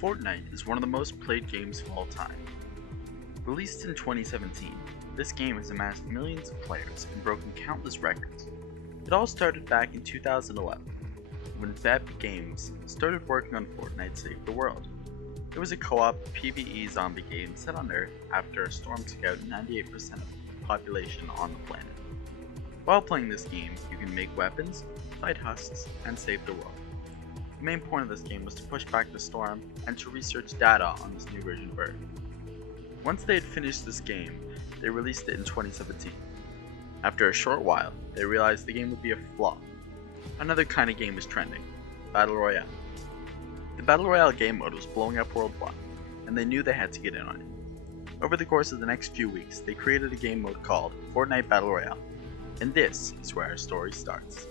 Fortnite is one of the most played games of all time. Released in 2017, this game has amassed millions of players and broken countless records. It all started back in 2011, when Epic Games started working on Fortnite Save the World. It was a co-op PvE zombie game set on Earth after a storm took out 98% of the population on the planet. While playing this game, you can make weapons, fight husks, and save the world. The main point of this game was to push back the storm and to research data on this new version of Earth. Once they had finished this game, they released it in 2017. After a short while, they realized the game would be a flop. Another kind of game was trending, Battle Royale. The Battle Royale game mode was blowing up worldwide, and they knew they had to get in on it. Over the course of the next few weeks, they created a game mode called Fortnite Battle Royale, and this is where our story starts.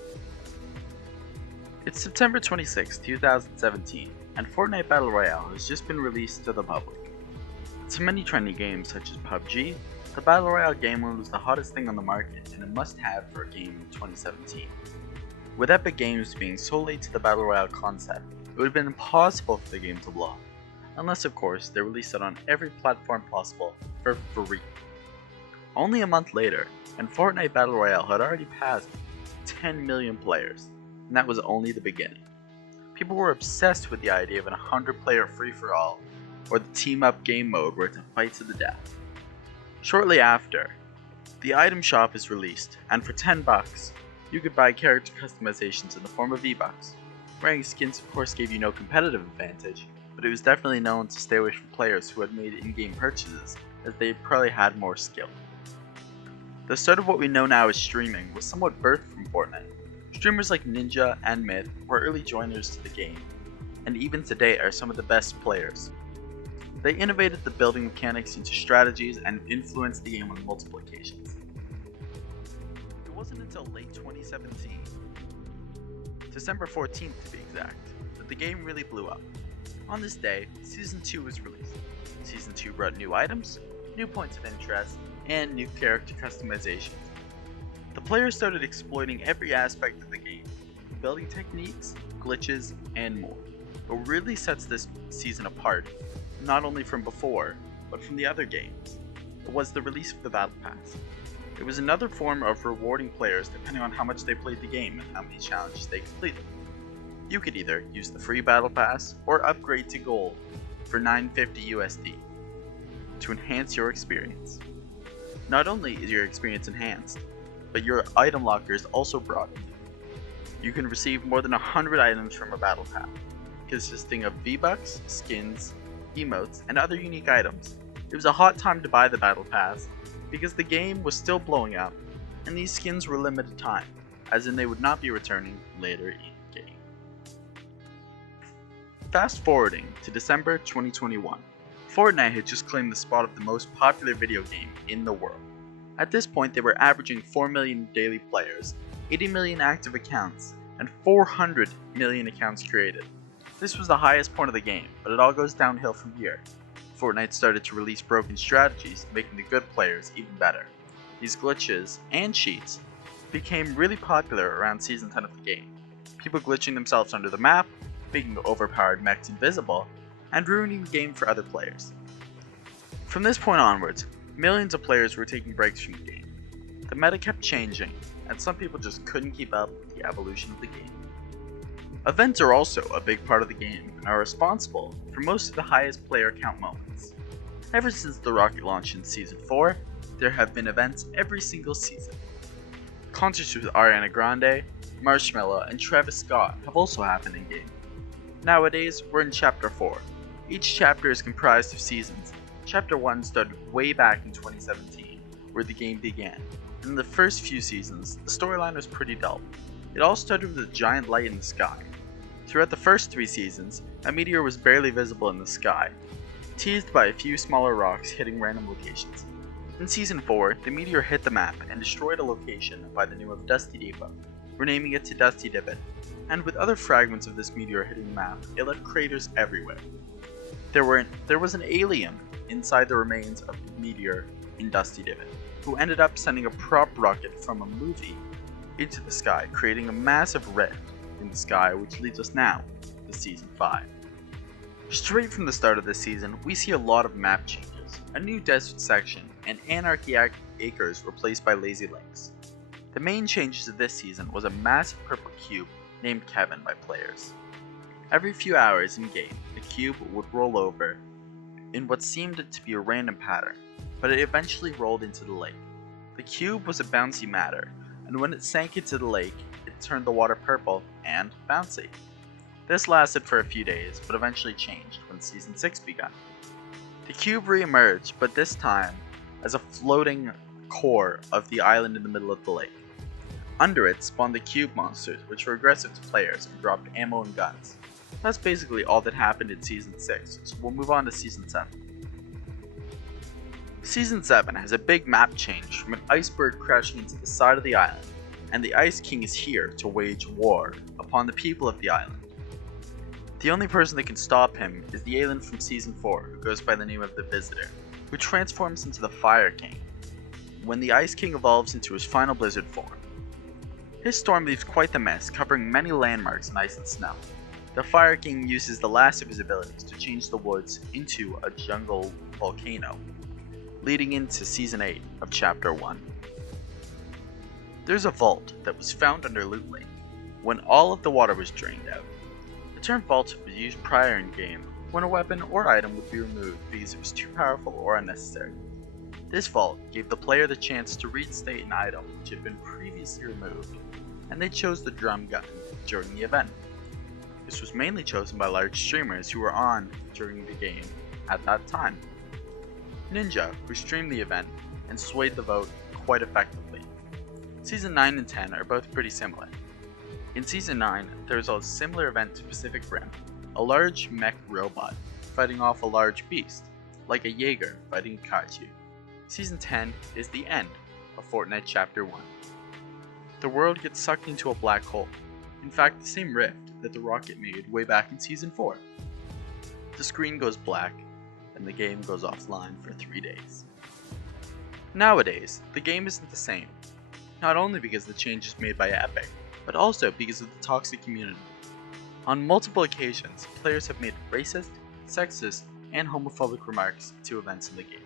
It's September 26, 2017, and Fortnite Battle Royale has just been released to the public. To many trendy games such as PUBG, the Battle Royale game mode was the hottest thing on the market and a must-have for a game in 2017. With Epic Games being so late to the Battle Royale concept, it would have been impossible for the game to blow up, unless of course they released it on every platform possible for free. Only a month later, and Fortnite Battle Royale had already passed 10 million players, and that was only the beginning. People were obsessed with the idea of an 100-player free-for-all, or the team-up game mode where it's a fight to the death. Shortly after, the item shop is released, and for $10, you could buy character customizations in the form of V-Bucks. Wearing skins of course gave you no competitive advantage, but it was definitely known to stay away from players who had made in-game purchases, as they probably had more skill. The start of what we know now as streaming was somewhat birthed from Fortnite. Streamers like Ninja and Myth were early joiners to the game, and even today are some of the best players. They innovated the building mechanics into strategies and influenced the game on multiple occasions. It wasn't until late 2017, December 14th to be exact, that the game really blew up. On this day, Season 2 was released. Season 2 brought new items, new points of interest, and new character customizations. The players started exploiting every aspect of the game, building techniques, glitches, and more. What really sets this season apart, not only from before, but from the other games, was the release of the Battle Pass. It was another form of rewarding players depending on how much they played the game and how many challenges they completed. You could either use the free Battle Pass or upgrade to Gold for $9.50 USD to enhance your experience. Not only is your experience enhanced, but your item locker is also broadened. You can receive more than 100 items from a Battle Pass, consisting of V-Bucks, skins, emotes, and other unique items. It was a hot time to buy the Battle Pass because the game was still blowing up, and these skins were limited time, as in they would not be returning later in the game. Fast forwarding to December 2021, Fortnite had just claimed the spot of the most popular video game in the world. At this point, they were averaging 4 million daily players, 80 million active accounts, and 400 million accounts created. This was the highest point of the game, but it all goes downhill from here. Fortnite started to release broken strategies, making the good players even better. These glitches and cheats became really popular around Season 10 of the game. People glitching themselves under the map, making overpowered mechs invisible, and ruining the game for other players. From this point onwards, millions of players were taking breaks from the game. The meta kept changing, and some people just couldn't keep up with the evolution of the game. Events are also a big part of the game and are responsible for most of the highest player count moments. Ever since the rocket launch in Season 4, there have been events every single season. Concerts with Ariana Grande, Marshmello, and Travis Scott have also happened in-game. Nowadays, we're in Chapter 4. Each chapter is comprised of seasons. Chapter 1 started way back in 2017, where the game began. In the first few seasons, the storyline was pretty dull. It all started with a giant light in the sky. Throughout the first 3 seasons, a meteor was barely visible in the sky, teased by a few smaller rocks hitting random locations. In Season 4, the meteor hit the map and destroyed a location by the name of Dusty Depot, renaming it to Dusty Divot, and with other fragments of this meteor hitting the map, it left craters everywhere. There was an alien inside the remains of the meteor in Dusty Divot, who ended up sending a prop rocket from a movie into the sky, creating a massive rift in the sky, which leads us now to Season 5. Straight from the start of this season, we see a lot of map changes, a new desert section, and Anarchy Acres replaced by Lazy Lakes. The main changes of this season was a massive purple cube named Kevin by players. Every few hours in-game, the cube would roll over in what seemed to be a random pattern, but it eventually rolled into the lake. The cube was a bouncy matter, and when it sank into the lake, it turned the water purple and bouncy. This lasted for a few days, but eventually changed when Season 6 began. The cube re-emerged, but this time as a floating core of the island in the middle of the lake. Under it spawned the cube monsters, which were aggressive to players and dropped ammo and guns. That's basically all that happened in Season 6, so we'll move on to Season 7. Season 7 has a big map change from an iceberg crashing into the side of the island, and the Ice King is here to wage war upon the people of the island. The only person that can stop him is the alien from Season 4, who goes by the name of the Visitor, who transforms into the Fire King when the Ice King evolves into his final blizzard form. His storm leaves quite the mess, covering many landmarks in ice and snow. The Fire King uses the last of his abilities to change the woods into a jungle volcano, leading into Season 8 of Chapter 1. There's a vault that was found under Loot Lake when all of the water was drained out. The term vault was used prior in game when a weapon or item would be removed because it was too powerful or unnecessary. This vault gave the player the chance to reinstate an item which had been previously removed, and they chose the drum gun during the event. This was mainly chosen by large streamers who were on during the game at that time. Ninja, who streamed the event and swayed the vote quite effectively. Season 9 and 10 are both pretty similar. In Season 9, there is a similar event to Pacific Rim, a large mech robot fighting off a large beast, like a Jaeger fighting a kaiju. Season 10 is the end of Fortnite Chapter 1. The world gets sucked into a black hole, in fact the same rift that the rocket made way back in Season 4. The screen goes black, and the game goes offline for 3 days. Nowadays, the game isn't the same, not only because of the changes made by Epic, but also because of the toxic community. On multiple occasions, players have made racist, sexist, and homophobic remarks to events in the game.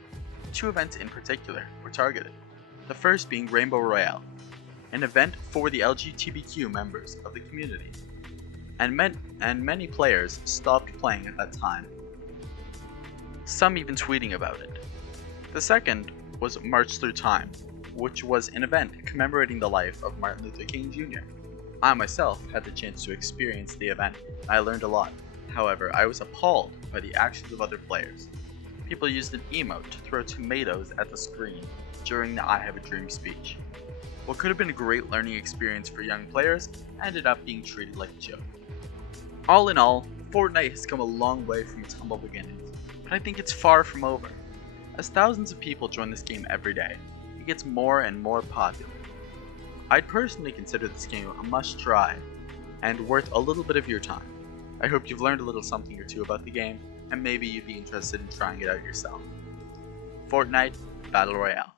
2 events in particular were targeted, the first being Rainbow Royale, an event for the LGBTQ members of the community, and many players stopped playing at that time, some even tweeting about it. The second was March Through Time, which was an event commemorating the life of Martin Luther King Jr. I myself had the chance to experience the event, and I learned a lot. However, I was appalled by the actions of other players. People used an emote to throw tomatoes at the screen during the I Have a Dream speech. What could have been a great learning experience for young players ended up being treated like a joke. All in all, Fortnite has come a long way from its humble beginnings, but I think it's far from over. As thousands of people join this game every day, it gets more and more popular. I'd personally consider this game a must-try, and worth a little bit of your time. I hope you've learned a little something or two about the game, and maybe you'd be interested in trying it out yourself. Fortnite Battle Royale.